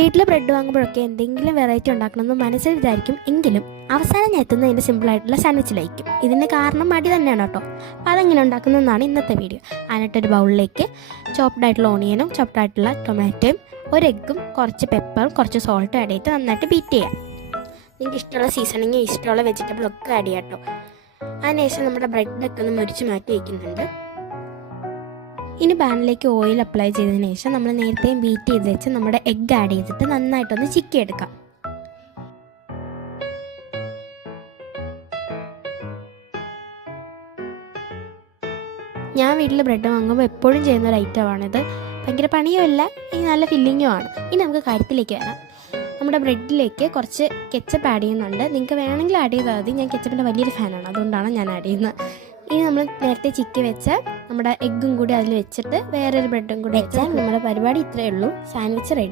വീട്ടിൽ ബ്രെഡ് വാങ്ങുമ്പോഴൊക്കെ എന്തെങ്കിലും വെറൈറ്റി ഉണ്ടാക്കണമെന്ന് മനസ്സിൽ വിചാരിക്കും. എങ്കിലും അവസാനം ഞാൻ എത്തുന്നത് ഇതിൻ്റെ സിമ്പിളായിട്ടുള്ള സാൻഡ്വിച്ചിലായിരിക്കും. ഇതിൻ്റെ കാരണം മടി തന്നെയാണ് കേട്ടോ. അപ്പോൾ അതെങ്ങനെ ഉണ്ടാക്കുന്നതെന്നാണ് ഇന്നത്തെ വീഡിയോ. അതിനായിട്ടൊരു ബൗളിലേക്ക് ചോപ്ഡായിട്ടുള്ള ഓണിയനും ചോപ്ഡായിട്ടുള്ള ടൊമാറ്റോയും ഒരു എഗ്ഗും കുറച്ച് പെപ്പറും കുറച്ച് സോൾട്ടും ആഡ് ചെയ്തിട്ട് നന്നായിട്ട് ബീറ്റ് ചെയ്യാം. നിങ്ങൾക്ക് ഇഷ്ടമുള്ള സീസണിങ് ഇഷ്ടമുള്ള വെജിറ്റബിളൊക്കെ ആഡ് ചെയ്യാം കേട്ടോ. അതിനുശേഷം നമ്മുടെ ബ്രെഡൊക്കെ ഒന്ന് മുരിച്ച് മാറ്റി വയ്ക്കുന്നുണ്ട്. ഇനി പാനിലേക്ക് ഓയിൽ അപ്ലൈ ചെയ്തതിന് ശേഷം നമ്മൾ നേരത്തെ ബീറ്റ് ചെയ്ത് വെച്ച് നമ്മുടെ എഗ്ഗ് ആഡ് ചെയ്തിട്ട് നന്നായിട്ടൊന്ന് ചിക്കി എടുക്കാം. ഞാൻ വീട്ടിൽ ബ്രെഡ് വാങ്ങുമ്പോൾ എപ്പോഴും ചെയ്യുന്ന ഒരു ഐറ്റമാണിത്. ഭയങ്കര പണിയുമല്ല, ഇനി നല്ല ഫില്ലിങ്ങുമാണ്. ഇനി നമുക്ക് കാര്യത്തിലേക്ക് വരാം. നമ്മുടെ ബ്രെഡിലേക്ക് കുറച്ച് കെച്ചപ്പ് ആഡ് ചെയ്യുന്നുണ്ട്. നിങ്ങൾക്ക് വേണമെങ്കിൽ ആഡ് ചെയ്താൽ മതി. ഞാൻ കെച്ചപ്പിൻ്റെ വലിയൊരു ഫാനാണ്, അതുകൊണ്ടാണ് ഞാൻ ആഡ് ചെയ്യുന്നത്. ഇനി നമ്മൾ നേരത്തെ ചിക്കി വെച്ച നമ്മുടെ എഗ്ഗും കൂടി അതിൽ വെച്ചിട്ട് വേറൊരു ബ്രെഡും കൂടി വെച്ചാൽ നമ്മുടെ പരിപാടി ഇത്രയേ ഉള്ളൂ. Sandwich ready.